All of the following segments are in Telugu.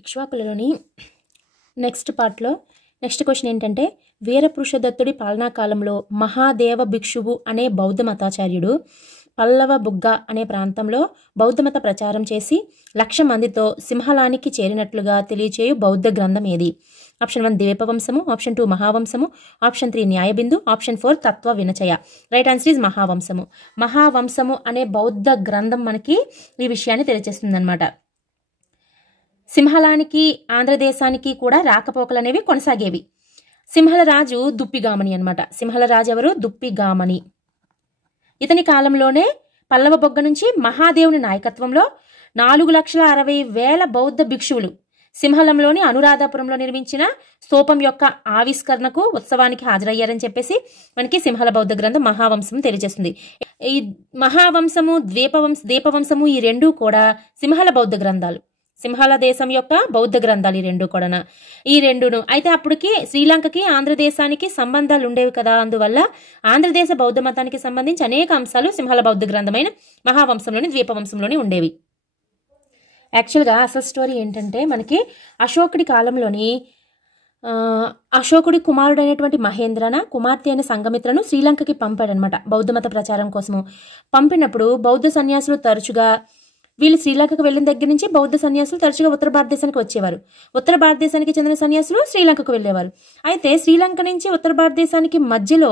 ఇక్ష్వాకులలోని నెక్స్ట్ పార్ట్లో నెక్స్ట్ క్వశ్చన్ ఏంటంటే, వీరపురుషదత్తుడి పాలనా కాలంలో మహాదేవ భిక్షువు అనే బౌద్ధ మతాచార్యుడు పల్లవ బుగ్గ అనే ప్రాంతంలో బౌద్ధమత ప్రచారం చేసి 1,00,000 మందితో సింహలానికి చేరినట్లుగా తెలియచేయు బౌద్ధ గ్రంథం ఏది? ఆప్షన్ 1 ద్వీపవంశము, ఆప్షన్ 2 మహావంశము, ఆప్షన్ 3 న్యాయబిందు, ఆప్షన్ 4 తత్వ వినచయ. రైట్ ఆన్సర్ ఈజ్ మహావంశము. మహావంశము అనే బౌద్ధ గ్రంథం మనకి ఈ విషయాన్ని తెలియజేస్తుంది అనమాట. సింహలానికి ఆంధ్రదేశానికి కూడా రాకపోకలు అనేవి కొనసాగేవి. సింహల రాజు దుప్పిగామని అనమాట. సింహల రాజు ఎవరు? దుప్పిగామని. ఇతని కాలంలోనే పల్లవ బొగ్గ నుంచి మహాదేవుని నాయకత్వంలో 4,60,000 బౌద్ధ భిక్షువులు సింహలంలోని అనురాధాపురంలో నిర్మించిన స్తూపం యొక్క ఆవిష్కరణకు ఉత్సవానికి హాజరయ్యారని చెప్పేసి మనకి సింహల బౌద్ధ గ్రంథం మహావంశం తెలియజేస్తుంది. ఈ మహావంశము దీపవంశము ఈ రెండూ కూడా సింహల బౌద్ధ గ్రంథాలు. సింహల దేశం యొక్క బౌద్ధ గ్రంథాలు ఈ రెండు కూడా. ఈ రెండును అయితే అప్పటికి శ్రీలంకకి ఆంధ్రదేశానికి సంబంధాలు ఉండేవి కదా, అందువల్ల ఆంధ్రదేశ బౌద్ధ మతానికి సంబంధించి అనేక అంశాలు సింహల బౌద్ధ గ్రంథమైన మహావంశంలోని ద్వీపవంశంలోని ఉండేవి. యాక్చువల్గా అసలు స్టోరీ ఏంటంటే, మనకి అశోకుడి కాలంలోని అశోకుడి కుమారుడు అయినటువంటి మహేంద్రన కుమార్తె అయిన సంఘమిత్రను శ్రీలంకకి పంపాడనమాట బౌద్ధమత ప్రచారం కోసము. పంపినప్పుడు బౌద్ధ సన్యాసులు తరచుగా వీళ్ళు శ్రీలంకకు వెళ్ళిన దగ్గర నుంచి బౌద్ధ సన్యాసులు తరచుగా ఉత్తర భారతదేశానికి వచ్చేవారు. ఉత్తర భారతదేశానికి చెందిన సన్యాసులు శ్రీలంకకు వెళ్ళేవారు. అయితే శ్రీలంక నుంచి ఉత్తర భారతదేశానికి మధ్యలో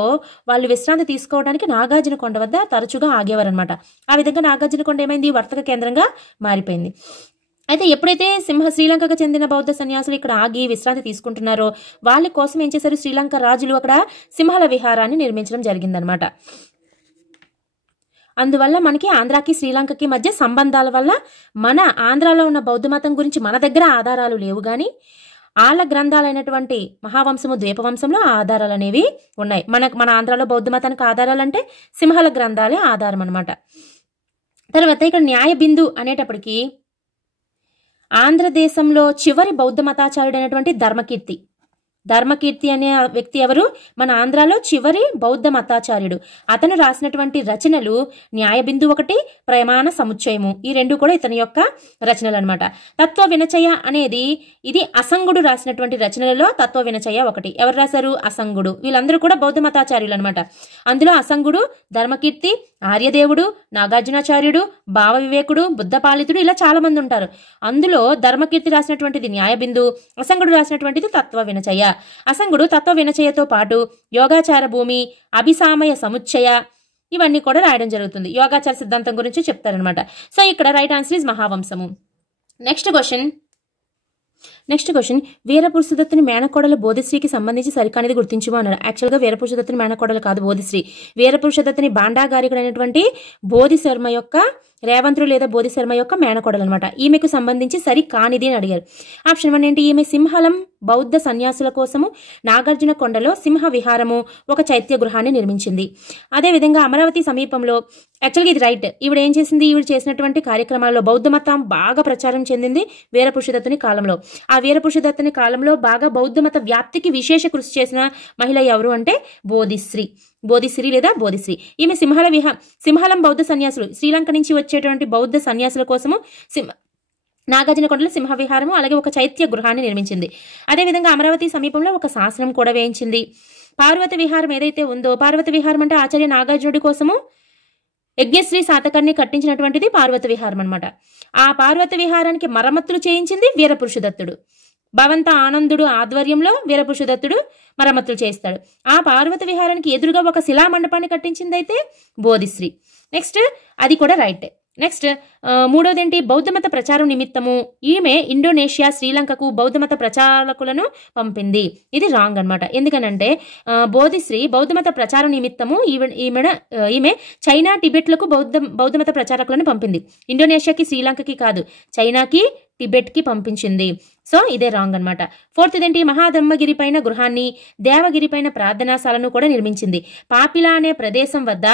వాళ్ళు విశ్రాంతి తీసుకోవడానికి నాగార్జున కొండ వద్ద తరచుగా ఆగేవారు అనమాట. ఆ విధంగా నాగార్జున కొండ ఏమైంది? వర్తక కేంద్రంగా మారిపోయింది. అయితే ఎప్పుడైతే శ్రీలంకకు చెందిన బౌద్ధ సన్యాసులు ఇక్కడ ఆగి విశ్రాంతి తీసుకుంటున్నారో వాళ్ళ కోసం ఏం చేశారు? శ్రీలంక రాజులు అక్కడ సింహల విహారాన్ని నిర్మించడం జరిగిందనమాట. అందువల్ల మనకి ఆంధ్రాకి శ్రీలంకకి మధ్య సంబంధాల వల్ల మన ఆంధ్రాలో ఉన్న బౌద్ధ మతం గురించి మన దగ్గర ఆధారాలు లేవు, కానీ ఆళ్ళ గ్రంథాలైనటువంటి మహావంశము ద్వీపవంశంలో ఆధారాలు అనేవి ఉన్నాయి. మన ఆంధ్రాలో బౌద్ధ మతానికి ఆధారాలంటే సింహల గ్రంథాలే ఆధారం అనమాట. తర్వాత ఇక్కడ న్యాయబిందు అనేటప్పటికీ ఆంధ్రదేశంలో చివరి బౌద్ధ మతాచార్యుడైనటువంటి ధర్మకీర్తి అనే వ్యక్తి ఎవరు? మన ఆంధ్రాలో చివరి బౌద్ధ మతాచార్యుడు. అతను రాసినటువంటి రచనలు న్యాయబిందు ఒకటి, ప్రమాణ సముచ్చయము, ఈ రెండు కూడా ఇతని యొక్క రచనలు అనమాట. తత్వ వినచయ అనేది ఇది అసంగుడు రాసినటువంటి రచనలలో తత్వ వినచయ ఒకటి. ఎవరు రాశారు? అసంగుడు. వీళ్ళందరూ కూడా బౌద్ధ మతాచార్యులు అనమాట. అందులో అసంగుడు, ధర్మకీర్తి, ఆర్యదేవుడు, నాగార్జునాచార్యుడు, భావ వివేకుడు, బుద్ధపాలితుడు ఇలా చాలా మంది ఉంటారు. అందులో ధర్మకీర్తి రాసినటువంటిది న్యాయబిందు, అసంగుడు రాసినటువంటిది తత్వ వినచయ. అసంగుడు తత్వ వినచయతో పాటు యోగాచార భూమి, అభిసామయ సముచ్చయ ఇవన్నీ కూడా రాయడం జరుగుతుంది. యోగాచార సిద్ధాంతం గురించి చెప్తారనమాట. సో ఇక్కడ రైట్ ఆన్సర్ ఇస్ మహావంశము. నెక్స్ట్ క్వశ్చన్ వీరపురుషదత్తుని మేనకోడలు బోధిశ్రీకి సంబంధించి సరికానిది గుర్తించుము అన్నాడు. యాక్చువల్గా వీరపురుషదత్తుని మేనకోడలు కాదు బోధిశ్రీ. వీరపురుషదత్తుని బాండాగారికుడైనటువంటి బోధిశర్మ యొక్క రేవంతుడు లేదా బోధిశర్మ యొక్క మేనకోడలు అనమాట. ఈమెకు సంబంధించి సరికానిది అని అడిగారు. ఆప్షన్ 1 ఏంటి? ఈమె సింహలం బౌద్ధ సన్యాసుల కోసము నాగార్జున కొండలో సింహ విహారము ఒక చైత్య గృహాన్ని నిర్మించింది. అదేవిధంగా అమరావతి సమీపంలో, యాక్చువల్గా ఇది రైట్, ఈవిడ ఏం చేసింది? ఈవిడ చేసినటువంటి కార్యక్రమాల్లో బౌద్ధ మతం బాగా ప్రచారం చెందింది వీరపురుషదత్తుని కాలంలో. ఆ వీరపురుషదత్తుని కాలంలో బాగా బౌద్ధ మత వ్యాప్తికి విశేష కృషి చేసిన మహిళ ఎవరు అంటే బోధిశ్రీ లేదా బోధిశ్రీ. ఈమె సింహలం బౌద్ధ సన్యాసులు శ్రీలంక నుంచి వచ్చేటువంటి బౌద్ధ సన్యాసుల కోసము నాగార్జున కొండలో సింహ విహారము అలాగే ఒక చైత్య గృహాన్ని నిర్మించింది. అదేవిధంగా అమరావతి సమీపంలో ఒక శాసనం కూడా వేయించింది. పార్వత విహారం ఏదైతే ఉందో, పార్వత విహారం అంటే ఆచార్య నాగార్జునుడి కోసము యజ్ఞశ్రీ శాతకర్ణి కట్టించినటువంటిది పార్వత విహారం అనమాట. ఆ పార్వత విహారానికి మరమ్మతులు చేయించింది వీరపురుషదత్తుడు. భవంత ఆనందుడు ఆధ్వర్యంలో వీరపురుషదత్తుడు మరమ్మతులు చేస్తాడు. ఆ పార్వత విహారానికి ఎదురుగా ఒక శిలా మండపాన్ని కట్టించింది అయితే బోధిశ్రీ. నెక్స్ట్ అది కూడా రైట్. నెక్స్ట్ మూడోది ఏంటి? బౌద్ధమత ప్రచారం నిమిత్తము ఈమె ఇండోనేషియా, శ్రీలంకకు బౌద్ధమత ప్రచారకులను పంపింది. ఇది రాంగ్ అనమాట. ఎందుకనంటే బోధిశ్రీ బౌద్ధమత ప్రచారం నిమిత్తము ఈమె చైనా, టిబెట్లకు బౌద్ధమత ప్రచారకులను పంపింది. ఇండోనేషియాకి, శ్రీలంకకి కాదు, చైనాకి, టిబెట్కి పంపించింది. సో ఇదే రాంగ్ అనమాట. ఫోర్త్ ఏంటి? మహాధమ్మగిరి పైన గృహాన్ని, దేవగిరి పైన ప్రార్థనాశాలను కూడా నిర్మించింది. పాపిలా అనే ప్రదేశం వద్ద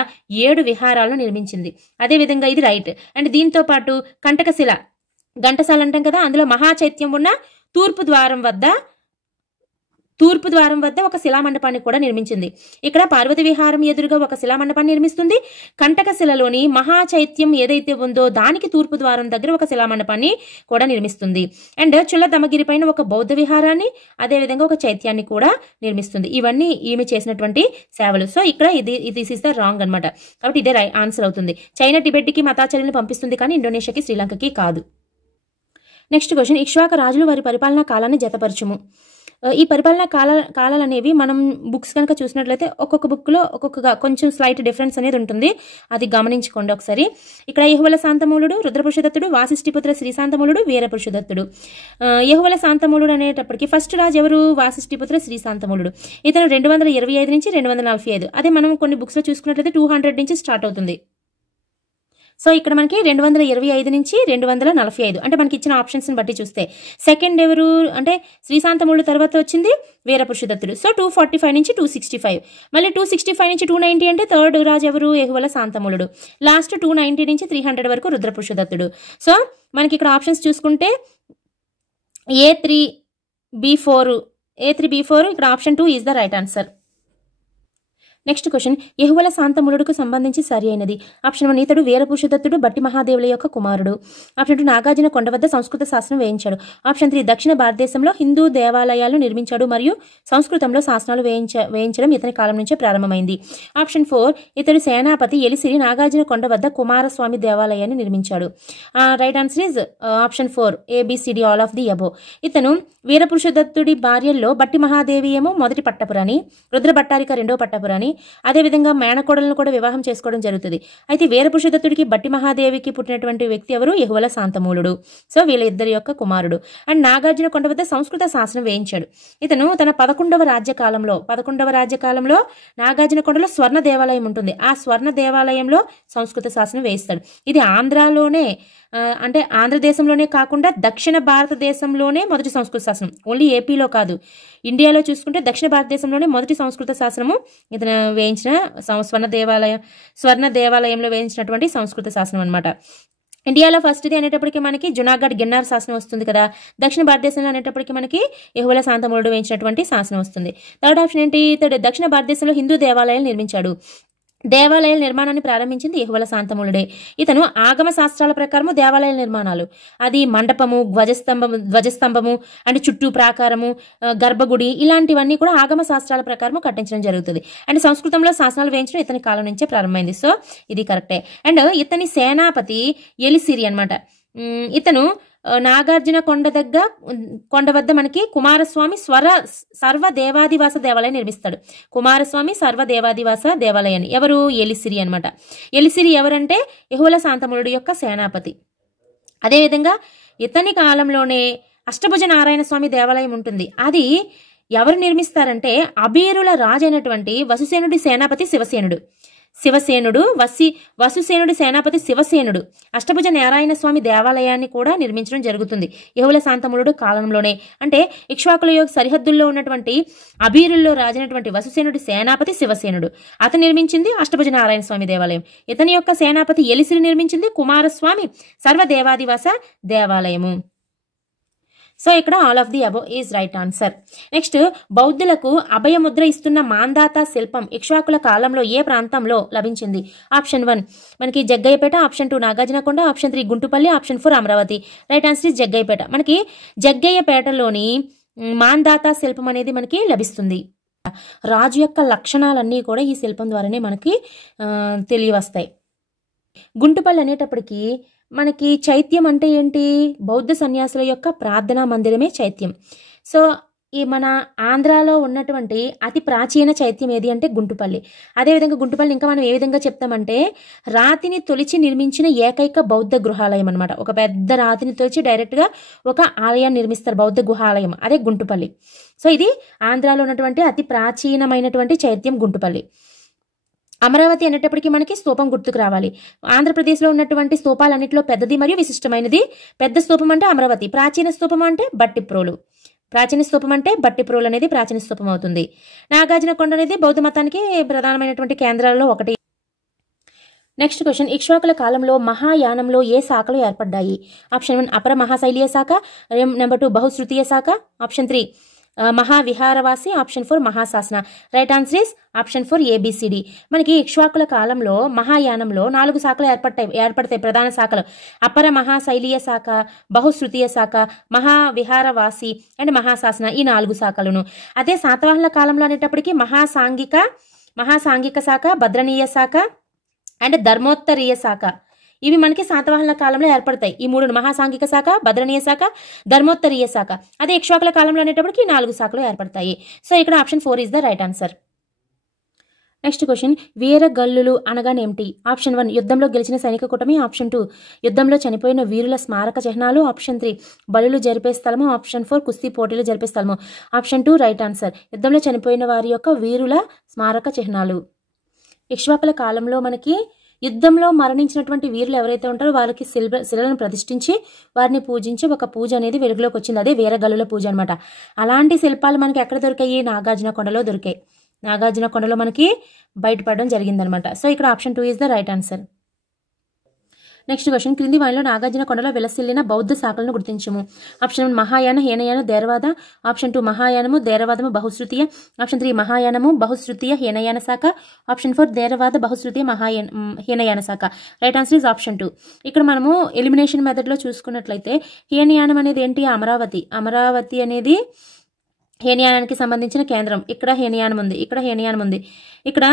7 విహారాలను నిర్మించింది. అదేవిధంగా ఇది రైట్. అండ్ దీంతో పాటు ఘంటసాల అంటాం కదా, అందులో మహాచైత్యం ఉన్న తూర్పు ద్వారం వద్ద తూర్పు ద్వారం వద్ద ఒక శిలామండపాన్ని కూడా నిర్మించింది. ఇక్కడ పార్వతి విహారం ఎదురుగా ఒక శిలామండపాన్ని నిర్మిస్తుంది. కంటకశిలలోని మహాచైత్యం ఏదైతే ఉందో దానికి తూర్పు ద్వారం దగ్గర ఒక శిలామండపాన్ని కూడా నిర్మిస్తుంది. అండ్ చుల్ల దమగిరి పైన ఒక బౌద్ధ విహారాన్ని, అదేవిధంగా ఒక చైత్యాన్ని కూడా నిర్మిస్తుంది. ఇవన్నీ ఈమె చేసినటువంటి సేవలు. సో ఇక్కడ దిస్ ఇస్ ద రాంగ్ అనమాట. కాబట్టి ఇదే ఆన్సర్ అవుతుంది. చైనా టిబెట్కి మతాచార్యులను పంపిస్తుంది, కానీ ఇండోనేషియాకి, శ్రీలంకకి కాదు. నెక్స్ట్ క్వశ్చన్, ఇక్ష్వాక రాజులు వారి పరిపాలనా కాలాన్ని జతపరచుము. ఈ పరిపాలనా కాలాలు అనేవి మనం బుక్స్ కనుక చూసినట్లయితే ఒక్కొక్క బుక్లో ఒక్కొక్క కొంచెం స్లైట్ డిఫరెన్స్ అనేది ఉంటుంది. అది గమనించుకోండి ఒకసారి. ఇక్కడ యెహువల శాంతమూలుడు, రుద్రపురుషదత్తుడు, వాసిష్ఠిపుత్ర శ్రీశాంతమూలుడు, వీరపురుషదత్తుడు. యెహువల శాంతమూలుడు అనేటప్పటికి ఫస్ట్ రాజు ఎవరు? వాసిష్ఠిపుత్ర శ్రీశాంతమూలుడు. ఇతను 225 నుంచి 245. అదే మనం కొన్ని బుక్స్లో చూసుకున్నట్లయితే 200 నుంచి స్టార్ట్ అవుతుంది. సో ఇక్కడ మనకి 225 నుంచి 245 అంటే మనకి ఇచ్చిన ఆప్షన్స్ని బట్టి చూస్తే సెకండ్ ఎవరు అంటే శ్రీశాంతమూలుడు తర్వాత వచ్చింది వీరపురుషదత్తుడు. సో 245 నుంచి 265, మళ్ళీ 265 నుంచి 290 అంటే థర్డ్ రాజు ఎవరు? యెహువల శాంతమూలుడు. లాస్ట్ 290 నుంచి 300 వరకు రుద్రపురుషదత్తుడు. సో మనకి ఇక్కడ ఆప్షన్స్ చూసుకుంటే A3B4 ఇక్కడ option 2 is the right answer. Next question, Ehuvala శాంతమూలుడుకు సంబంధించి సరి అయినది. ఆప్షన్ 1 ఇతడు వీరపురుషదత్తుడు బట్టి మహాదేవుల యొక్క కుమారుడు. ఆప్షన్ 2 నాగార్జున కొండ వద్ద సంస్కృత శాసనం వేయించాడు. ఆప్షన్ 3 దక్షిణ భారతదేశంలో హిందూ దేవాలయాలను నిర్మించాడు మరియు సంస్కృతంలో శాసనాలు వేయించడం ఇతని కాలం నుంచే ప్రారంభమైంది. ఆప్షన్ 4 ఇతడు సేనాపతి ఎలిసిరి నాగార్జున కొండ వద్ద కుమారస్వామి దేవాలయాన్ని నిర్మించాడు. Right answer is option 4 ABCD all of the అబో. ఇతను వీరపురుషదత్తుడి భార్యల్లో బట్టి మహాదేవి ఏమో మొదటి పట్టపురాణి, రుద్రభట్టారిక రెండో పట్టపురాణి, అదేవిధంగా మేనకోడలను కూడా వివాహం చేసుకోవడం జరుగుతుంది. అయితే వీరపురుషదత్తుడికి బట్టి మహాదేవికి పుట్టినటువంటి వ్యక్తి ఎవరు? యెహువల శాంతమూలుడు. సో వీళ్ళ ఇద్దరి యొక్క కుమారుడు. అండ్ నాగార్జున కొండ వద్ద సంస్కృత శాసనం వేయించాడు. ఇతను తన 11వ రాజ్యకాలంలో నాగార్జున కొండలో స్వర్ణ దేవాలయం ఉంటుంది. ఆ స్వర్ణ దేవాలయంలో సంస్కృత శాసనం వేయిస్తాడు. ఇది ఆంధ్రాలోనే అంటే ఆంధ్రదేశంలోనే కాకుండా దక్షిణ భారతదేశంలోనే మొదటి సంస్కృత శాసనం. ఓన్లీ ఏపీలో కాదు, ఇండియాలో చూసుకుంటే దక్షిణ భారతదేశంలోనే మొదటి సంస్కృత శాసనము ఇతను వేయించిన స్వర్ణ దేవాలయంలో వేయించినటువంటి సంస్కృత శాసనం అనమాట. ఇండియాలో ఫస్ట్ది అనేటప్పటికి మనకి జునాగఢ్ గిన్నార్ శాసనం వస్తుంది కదా. దక్షిణ భారతదేశంలో అనేటప్పటికి మనకి యెహువల శాంతమూలుడు వేయించినటువంటి శాసనం వస్తుంది. థర్డ్ ఆప్షన్ ఏంటి? ఇతడు దక్షిణ భారతదేశంలో హిందూ దేవాలయాలు నిర్మించాడు. దేవాలయాల నిర్మాణాన్ని ప్రారంభించింది యెహువల శాంతమూలుడే. ఇతను ఆగమ శాస్త్రాల ప్రకారము దేవాలయాల నిర్మాణాలు, అది మండపము, ధ్వజస్తంభము అండ్ చుట్టూ ప్రాకారము, గర్భగుడి, ఇలాంటివన్నీ కూడా ఆగమ శాస్త్రాల ప్రకారము కట్టించడం జరుగుతుంది. అండ్ సంస్కృతంలో శాసనాలు వేయించడం ఇతని కాలం నుంచే ప్రారంభమైంది. సో ఇది కరెక్టే. అండ్ ఇతని సేనాపతి ఎలిసిరి అనమాట. ఇతను నాగార్జున కొండ వద్ద మనకి కుమారస్వామి సర్వ దేవాదివాస దేవాలయం నిర్మిస్తాడు. కుమారస్వామి సర్వ దేవాదివాస దేవాలయాన్ని ఎవరు? ఎలిసిరి అనమాట. ఎలిసిరి ఎవరంటే యెహువల శాంతమూలుడు యొక్క సేనాపతి. అదేవిధంగా ఇతని కాలంలోనే అష్టభుజ నారాయణ స్వామి దేవాలయం ఉంటుంది. అది ఎవరు నిర్మిస్తారంటే అబీరుల రాజు అయినటువంటి వసుసేనుడి సేనాపతి వసుసేనుడి సేనాపతి శివసేనుడు అష్టభుజ నారాయణ స్వామి దేవాలయాన్ని కూడా నిర్మించడం జరుగుతుంది యెహువల శాంతమూలుడు కాలంలోనే. అంటే ఇక్ష్వాకుల యొక్క సరిహద్దుల్లో ఉన్నటువంటి అబీరుల్లో రాజైనటువంటి వసుసేనుడి సేనాపతి శివసేనుడు, అతను నిర్మించింది అష్టభుజ నారాయణ స్వామి దేవాలయం. ఇతని యొక్క సేనాపతి ఎలిసిరి నిర్మించింది కుమారస్వామి సర్వదేవాదివాస దేవాలయము. సో ఇక్కడ all of the above is right answer. Next, బౌద్ధులకు అభయముద్ర ఇస్తున్న మాందాత శిల్పం ఇక్ష్వాకుల కాలంలో ఏ ప్రాంతంలో లభించింది? ఆప్షన్ 1 మనకి Jaggayyapeta, option 2 Nagarjunakonda, option 3 Guntupalli, option 4 Amaravati. Right answer is Jaggayyapeta. మనకి జగ్గయ్యపేటలోని మాందాత శిల్పం అనేది మనకి లభిస్తుంది. రాజు యొక్క లక్షణాలన్నీ కూడా ఈ శిల్పం ద్వారానే మనకి తెలియవస్తాయి. గుంటుపల్లి అనేటప్పటికీ మనకి చైత్యం అంటే ఏంటి? బౌద్ధ సన్యాసుల యొక్క ప్రార్థనా మందిరమే చైత్యం. సో ఈ మన ఆంధ్రాలో ఉన్నటువంటి అతి ప్రాచీన చైత్యం ఏది అంటే గుంటుపల్లి. అదేవిధంగా గుంటుపల్లి ఇంకా మనం ఏ విధంగా చెప్తామంటే రాతిని తొలిచి నిర్మించిన ఏకైక బౌద్ధ గృహాలయం అనమాట. ఒక పెద్ద రాతిని తొలిచి డైరెక్ట్గా ఒక ఆలయాన్ని నిర్మిస్తారు, బౌద్ధ గుహాలయం, అదే గుంటుపల్లి. సో ఇది ఆంధ్రాలో ఉన్నటువంటి అతి ప్రాచీనమైనటువంటి చైత్యం గుంటుపల్లి. అమరావతి అనేటప్పటికీ మనకి స్తూపం గుర్తుకు రావాలి. ఆంధ్రప్రదేశ్లో ఉన్నటువంటి స్తూపాలన్నింటిలో పెద్దది మరియు విశిష్టమైనది పెద్ద స్తూపం అంటే అమరావతి. ప్రాచీన స్తూపం అంటే బట్టిప్రోలు. అనేది ప్రాచీన స్తూపం అవుతుంది. నాగార్జున కొండ అనేది బౌద్ధ మతానికి ప్రధానమైనటువంటి కేంద్రాలలో ఒకటి. నెక్స్ట్ క్వశ్చన్, ఇక్ష్వాకుల కాలంలో మహాయానంలో ఏ శాఖలు ఏర్పడ్డాయి? ఆప్షన్ 1 అపర మహాశైలీయ శాఖ, నెంబర్ 2 బహుశ్రుతీయ శాఖ, ఆప్షన్ 3 మహావిహారవాసి, ఆప్షన్ 4 మహాశాసన. Right answer is option 4 ABCD. మనకి ఇక్ష్వాకుల కాలంలో మహాయానంలో 4 శాఖలు ఏర్పడతాయి ప్రధాన శాఖలు. అపర మహాశైలీయ శాఖ, బహుశ్రుతీయ శాఖ, మహావిహారవాసి అండ్ మహాశాసన, ఈ 4 శాఖలను. అదే శాతవాహనుల కాలంలో అనేటప్పటికీ మహాసాంఘిక శాఖ, భద్రణీయ శాఖ అండ్ ధర్మోత్తరీయ శాఖ, ఇవి మనకి శాతవాహనుల కాలంలో ఏర్పడతాయి. ఈ 3 మహాసాంఘిక శాఖ, భద్రణీయ శాఖ, ధర్మోత్తరీయ శాఖ. అదే ఇక్ష్వాకుల కాలంలో అనేటప్పటికి 4 శాఖలు ఏర్పడతాయి. సో ఇక్కడ option 4 is the right answer. Next question, వీరగల్లులు అనగానేమిటి? ఆప్షన్ 1 యుద్ధంలో గెలిచిన సైనిక కూటమి, ఆప్షన్ 2 యుద్ధంలో చనిపోయిన వీరుల స్మారక చిహ్నాలు, ఆప్షన్ 3 బలులు జరిపే స్థలము, ఆప్షన్ 4 కుస్తీ పోటీలు జరిపే స్థలము. Option 2 right answer. యుద్ధంలో చనిపోయిన వారి యొక్క వీరుల స్మారక చిహ్నాలు. ఇక్ష్వాకుల కాలంలో మనకి యుద్ధంలో మరణించినటువంటి వీరులు ఎవరైతే ఉంటారో వాళ్ళకి శిలను ప్రతిష్ఠించి వారిని పూజించి ఒక పూజ అనేది వెలుగులోకి వచ్చింది. అదే వీరగల్లుల పూజ అనమాట. అలాంటి శిల్పాలు మనకి ఎక్కడ దొరికాయి? నాగార్జున కొండలో దొరికాయి. నాగార్జున కొండలో మనకి బయటపడడం జరిగిందనమాట. సో ఇక్కడ option 2 is the right answer. Next question, క్రింది వానిలో నాగార్జున కొండలో విలసిల్లిన బౌద్ధ శాఖలను గుర్తించము. ఆప్షన్ 1 మహాయాన, హీనయాన, థేరవాద, ఆప్షన్ 2 మహాయానము, థేరవాదము, బహుశ్రుతీయ, ఆప్షన్ 3 మహాయానము, బహుశ్రుతీయ, హీనయాన శాఖ, ఆప్షన్ 4 థేరవాద, బహుశ్రుతీయ, హీనయాన శాఖ. Right answer is option 2. ఇక్కడ మనము ఎలిమినేషన్ మెథడ్ లో చూసుకున్నట్లయితే హీనయానం అనేది ఏంటి? అమరావతి అనేది హీనయానానికి సంబంధించిన కేంద్రం. ఇక్కడ హీనయానం ఉంది, ఇక్కడ హీనయానం ఉంది. ఇక్కడ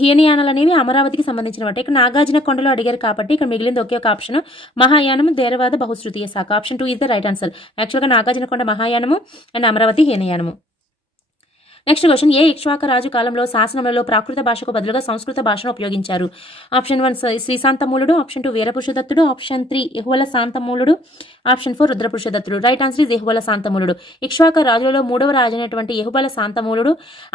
హీనయానాలు అనేవి అమరావతికి సంబంధించిన. ఇక్కడ నాగార్జున కొండలో అడిగారు కాబట్టి ఇక్కడ మిగిలింది ఒకే ఒక ఆప్షన్, మహాయానము, థేరవాద, బహుశ్రుతీయ శాఖ. Option 2 is the right answer. యాక్చువల్గా నాగార్జున కొండ మహాయానము అండ్ అమరావతి హీనయానము. నెక్స్ట్ క్వశ్చన్, ఏ ఇక్ష్వాక రాజు కాలంలో శాసనములలో ప్రాకృత భాషకు బదులుగా సంస్కృత భాషను ఉపయోగించారు? ఆప్షన్ 1 శ్రీశాంతమూలుడు, ఆప్షన్ 2 వీరపురుషదత్తుడు, ఆప్షన్ 3 యెహువల శాంతమూలుడు, ఆప్షన్ 4 రుద్రపురుషదత్తుడు. రైట్ ఆన్సర్ ఇస్ యెహువల శాంతమూలుడు. ఇక్ష్వాక రాజులలో 3వ రాజు అయినటువంటి యెహువల శాంతమూలుడు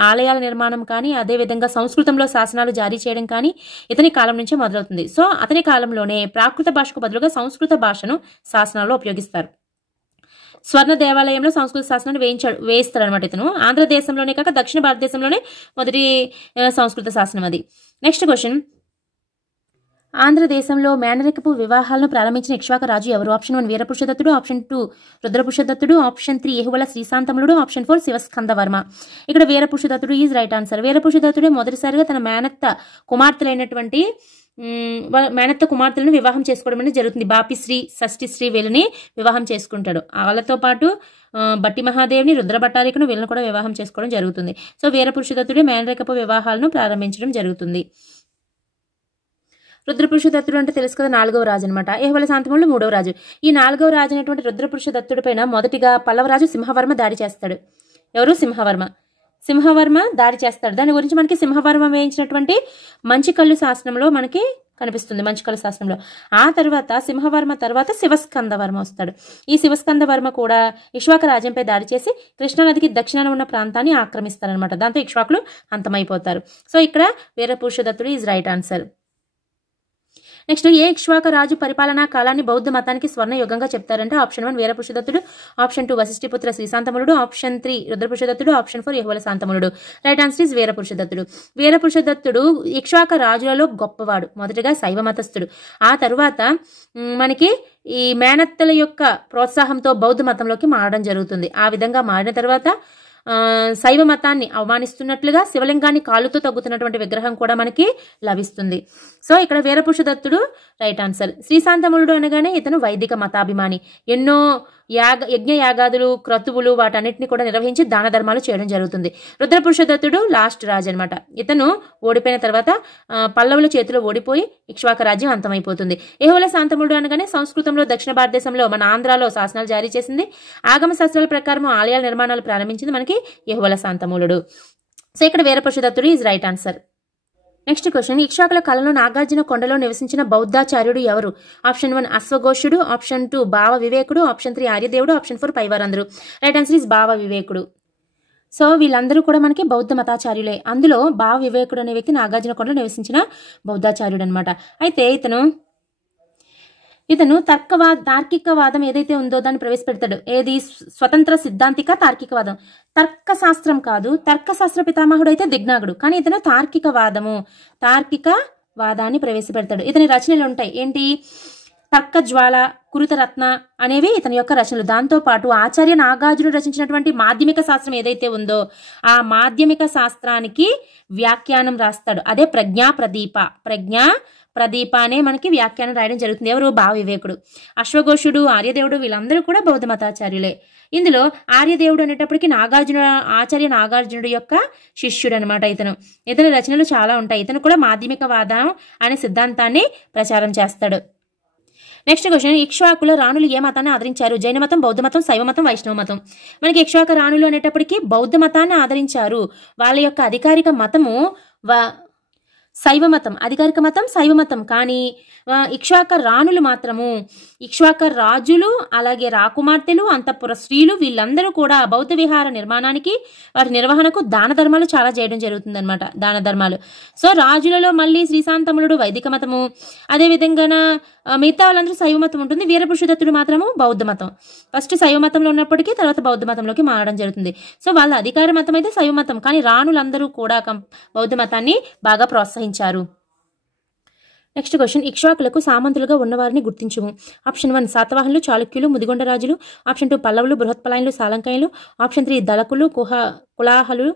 ఆలయాల నిర్మాణం కానీ అదేవిధంగా సంస్కృతంలో శాసనాలు జారీ చేయడం కానీ ఇతని కాలం నుంచే మొదలవుతుంది. సో అతని కాలంలోనే ప్రాకృత భాషకు బదులుగా సంస్కృత భాషను శాసనాల్లో ఉపయోగిస్తారు. స్వర్ణ దేవాలయంలో సంస్కృత శాసనాన్ని వేయిస్తాడు అనమాట ఇతను. ఆంధ్రదేశంలోనే కాక దక్షిణ భారతదేశంలోనే మొదటి సంస్కృత శాసనం అది. నెక్స్ట్ క్వశ్చన్, ఆంధ్రదేశంలో మేనరికపు వివాహాలను ప్రారంభించిన ఇక్ష్వాక రాజు ఎవరు? ఆప్షన్ 1 వీరపురుషదత్తుడు, ఆప్షన్ 2 రుద్రపురుషదత్తుడు, ఆప్షన్ 3 యెహువల శ్రీశాంతములుడు, ఆప్షన్ 4 శివస్కందవర్మ. ఇక్కడ వీరపురుషదత్తుడు ఈజ్ రైట్ ఆన్సర్. వీరపురుషదత్తుడే మొదటిసారిగా తన మేనత్త కుమార్తెలను వివాహం చేసుకోవడం అనేది జరుగుతుంది. బాపిశ్రీ, షష్ఠిశ్రీ వీళ్ళని వివాహం చేసుకుంటాడు. వాళ్ళతో పాటు బట్టి మహాదేవిని, రుద్రభట్టారికను వీళ్ళని కూడా వివాహం చేసుకోవడం జరుగుతుంది. సో వీరపురుషదత్తుడే మేనరికపు వివాహాలను ప్రారంభించడం జరుగుతుంది. రుద్రపురుషదత్తుడు అంటే తెలుసు కదా, 4వ రాజు అనమాట. యెహువల శాంతమూలుడు 3వ రాజు. ఈ 4వ రాజు అయినటువంటి రుద్రపురుషదత్తుడి పైన మొదటిగా పల్లవరాజు సింహవర్మ దాడి చేస్తాడు. ఎవరు? సింహవర్మ దాడి చేస్తాడు. దాని గురించి మనకి సింహవర్మ వేయించినటువంటి మంచికల్లు శాసనంలో మనకి కనిపిస్తుంది. మంచికల్లు శాసనంలో ఆ తర్వాత సింహవర్మ తర్వాత శివస్కందవర్మ వస్తాడు. ఈ శివస్కందవర్మ కూడా ఇక్ష్వాక రాజ్యంపై దాడి చేసి కృష్ణానదికి దక్షిణాన ఉన్న ప్రాంతాన్ని ఆక్రమిస్తారనమాట. దాంతో ఇక్ష్వాకులు అంతమైపోతారు. సో ఇక్కడ వీరపురుషదత్తుడు ఈజ్ రైట్ ఆన్సర్. నెక్స్ట్, ఏ ఇక్ష్వాక రాజు పరిపాలనా కాలాన్ని బౌద్ధ మతానికి స్వర్ణ యుగంగా చెప్తారంటే ఆప్షన్ 1 వీరపురుషదత్తుడు, ఆప్షన్ 2 వశిష్ఠిపుత్ర శ్రీశాంతమూలుడు, ఆప్షన్ 3 రుద్రపురుషదత్తుడు, ఆప్షన్ 4 యెహువల శాంతమూలుడు. రైట్ ఆన్సర్ ఇస్ వీరపురుషదత్తుడు. వీరపురుషదత్తుడు ఇక్ష్వాక రాజులలో గొప్పవాడు. మొదటగా శైవ మతస్థుడు. ఆ తరువాత మనకి ఈ మేనత్తల యొక్క ప్రోత్సాహంతో బౌద్ధ మతంలోకి మారడం జరుగుతుంది. ఆ విధంగా మారిన తర్వాత శైవ మతాన్ని అవమానిస్తున్నట్లుగా శివలింగాన్ని కాళ్ళుతో తగ్గుతున్నటువంటి విగ్రహం కూడా మనకి లభిస్తుంది. సో ఇక్కడ వీరపురుషదత్తుడు రైట్ ఆన్సర్. శ్రీశాంతమూలుడు అనగానే ఇతను వైదిక మతాభిమాని. ఎన్నో యజ్ఞ యాగాదులు, క్రతువులు వాటన్నిటిని కూడా నిర్వహించి దాన ధర్మాలు చేయడం జరుగుతుంది. రుద్రపురుషదత్తుడు లాస్ట్ రాజు అనమాట. ఇతను ఓడిపోయిన తర్వాత పల్లవుల చేతిలో ఓడిపోయి ఇక్ష్వాక రాజ్యం అంతమైపోతుంది. యెహువల శాంతమూలుడు అనగానే సంస్కృతంలో దక్షిణ భారతదేశంలో మన ఆంధ్రాలో శాసనాలు జారీ చేసింది. ఆగమ శాస్త్రాల ప్రకారం ఆలయాల నిర్మాణాలు ప్రారంభించింది మనకి యెహువల శాంతమూలుడు. సో ఇక్కడ వీరపురుషదత్తుడు is right answer. Next question, ఇక్ష్వాకుల కాలంలో నాగార్జున కొండలో నివసించిన బౌద్ధాచార్యుడు ఎవరు? ఆప్షన్ 1 అశ్వఘోషుడు, ఆప్షన్ 2 భావ వివేకుడు, ఆప్షన్ 3 ఆర్యదేవుడు, ఆప్షన్ 4 పైవారందరూ. రైట్ ఆన్సర్ ఇస్ భావ వివేకుడు. సో వీళ్ళందరూ కూడా మనకి బౌద్ధ మతాచార్యులే. అందులో భావ వివేకుడు అనే వ్యక్తి నాగార్జున కొండలో నివసించిన బౌద్ధాచార్యుడు అనమాట. అయితే ఇతను తార్కికవాదం ఏదైతే ఉందో దాన్ని ప్రవేశపెడతాడు. ఏది? స్వతంత్ర సిద్ధాంతిక తార్కికవాదం. తర్కశాస్త్రం కాదు. తర్కశాస్త్ర పితామహుడు అయితే దిగ్నాగుడు. కానీ ఇతను తార్కికవాదాన్ని ప్రవేశపెడతాడు. ఇతని రచనలు ఉంటాయి. ఏంటి? తర్కజ్వాల, కురుతరత్న అనేవి ఇతని యొక్క రచనలు. దాంతోపాటు ఆచార్య నాగార్జునుడు రచించినటువంటి మాధ్యమిక శాస్త్రం ఏదైతే ఉందో ఆ మాధ్యమిక శాస్త్రానికి వ్యాఖ్యానం రాస్తాడు. అదే ప్రజ్ఞా అనే మనకి వ్యాఖ్యానం రాయడం జరుగుతుంది. ఎవరు? భావ వివేకుడు. అశ్వఘోషుడు, ఆర్యదేవుడు వీళ్ళందరూ కూడా బౌద్ధ మతాచార్యులే. ఇందులో ఆర్యదేవుడు అనేటప్పటికి ఆచార్య నాగార్జునుడు యొక్క శిష్యుడు అనమాట. ఇతని రచనలు చాలా ఉంటాయి. ఇతను కూడా మాధ్యమికవాదం అనే సిద్ధాంతాన్ని ప్రచారం చేస్తాడు. నెక్స్ట్ క్వశ్చన్, ఇక్ష్వాకుల రాణులు ఏ మతాన్ని ఆదరించారు? జైన మతం, బౌద్ధ మతం, శైవ మతం, వైష్ణవ మతం. మనకి ఇక్ష్వాక రాణులు అనేటప్పటికీ బౌద్ధ మతాన్ని ఆదరించారు. వాళ్ళ యొక్క అధికారిక మతము శైవ మతం, అధికారిక మతం శైవ మతం. కానీ ఇక్ష్వాక రాణులు మాత్రము, ఇక్ష్వాక రాజులు, అలాగే రాకుమార్తెలు, అంతఃపుర స్త్రీలు వీళ్ళందరూ కూడా బౌద్ధ విహార నిర్మాణానికి, వాటి నిర్వహణకు దాన ధర్మాలు చాలా చేయడం జరుగుతుంది అనమాట. దాన ధర్మాలు. సో రాజులలో మళ్ళీ శ్రీశాంతములుడు వైదిక మతము, అదేవిధంగా మిగతా వాళ్ళందరూ శైవ మతం ఉంటుంది. వీరపురుషదత్తుడు మాత్రము బౌద్ధ మతం. ఫస్ట్ శైవ మతంలో ఉన్నప్పటికీ తర్వాత బౌద్ధ మతంలోకి మారడం జరుగుతుంది. సో వాళ్ళ అధికార మతం అయితే శైవ మతం, కానీ రాణులందరూ కూడా బౌద్ధ మతాన్ని బాగా ప్రోత్సహించారు. నెక్స్ట్ క్వశ్చన్, ఇక్ష్వాకులకు సామంతులుగా ఉన్నవారిని గుర్తించుము. ఆప్షన్ 1 శాతవాహనులు, చాళుక్యులు, ముదిగొండ రాజులు. ఆప్షన్ 2 పల్లవులు, బృహత్పలాయనులు, సాలంకాయలు. ఆప్షన్ 3 దళకులు, కులాహలు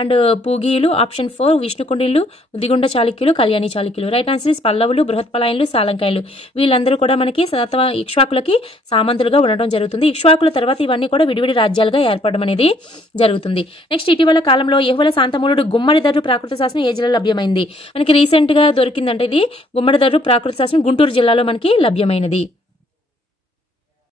అండ్ పూగీయులు. ఆప్షన్ 4 విష్ణుకుండిలు, ముదిగొండ చాళుక్యులు, కళ్యాణి చాళుక్యులు. రైట్ ఆన్సర్ ఇస్ పల్లవులు, బృహత్పలాయనులు, సాలంకాయలు. వీళ్ళందరూ కూడా మనకి ఇక్ష్వాకులకి సామంతులుగా ఉండడం జరుగుతుంది. ఇక్ష్వాకుల తర్వాత ఇవన్నీ కూడా విడివిడి రాజ్యాలుగా ఏర్పడడం అనేది జరుగుతుంది. నెక్స్ట్, ఇటీవల కాలంలో యెహోవా శాంతమూలుడు గుమ్మడిదర్రు ప్రాకృత శాస్త్రం ఏ జిల్లాలో లభ్యమైంది? మనకి రీసెంట్ గా దొరికిందంటే ఇది గుమ్మడిదర్రు ప్రాకృత శాస్త్రం గుంటూరు జిల్లాలో మనకి లభ్యమైనది.